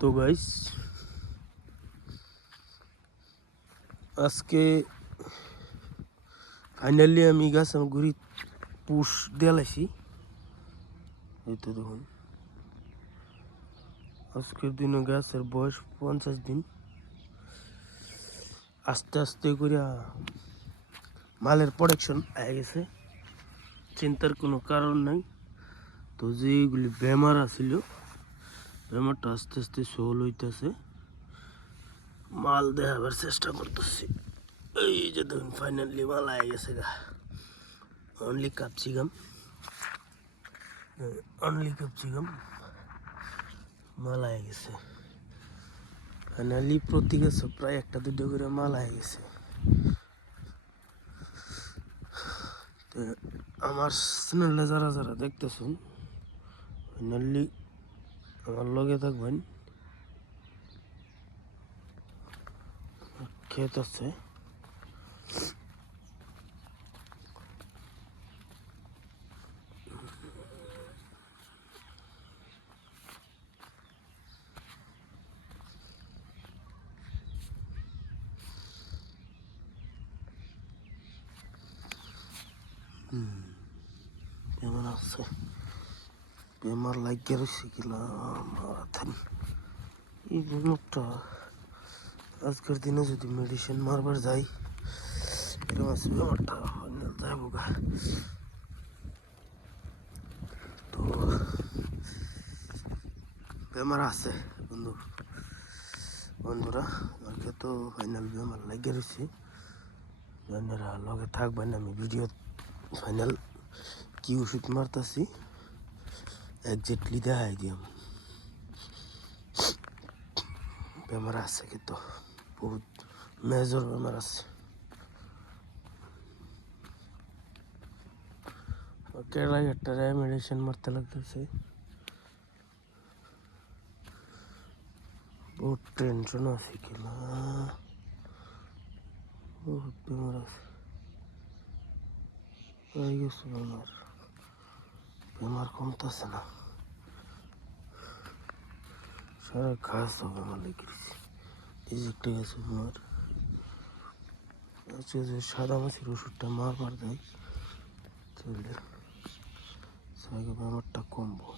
তো গাইস আজকে ফাইনালি আমি গাছ ঘুরি পুষ দেয়ালাইছি। এই তো দেখুন আজকের দিনে গাছের বয়স 50 দিন। আস্তে আস্তে করে মালের প্রোডাকশন হয়ে গেছে, চিন্তার কোনো কারণ নাই। তো যেগুলি বেমার আছিল বেমারটা আস্তে আস্তে সহল হইতেছে, মাল দেখাবার চেষ্টা করতেছি। এই যে দেখুন ফাইনালি মাল আয় গেছে গা, অনলি ক্যাপসিকাম মাল আয় গেছে। ফাইনালি প্রতি গাছে প্রায় একটা দুটো করে মাল আয় গেছে। তো আমার চ্যানেলটা যারা যারা দেখতেছেন ফাইনালি আমার লগে থাকবেন। ক্ষেত আছে, বেমার আছে, বেমার লাগিয়ে রয়েছে কিলা মারাথান। এই বেমারটা আজকের দিনে যদি মেডিসিন মারবার যাই এরকম আছে বেমারটা যাইব গা। তো বেমার আছে বন্ধুরা, আমাকে তো ফাইনাল বেমার লাগিয়ে রয়েছে। আপনারা লগে থাকবেন, আমি ভিডিও ফাইনাল কি ওষুধ মারতাছি একজাক্টলি দেখাই দিলাম। বেমার আছে কিন্তু বহুত মেজর বেমার আছে। কেরালায় একটা মেডিসিন মারতে লাগতেছে, বহুত টেনশন আছে কিনা, বহুত বেমার আছে হয়ে গেছে। বেমার কমতেছে না, সারা ঘাস বেমার লেগেছে। এই যে একটা গেছে বেমার, আজকে যে সাদা মাছির ওষুধটা মারবার দেয় তাহলে বেমারটা কমবো।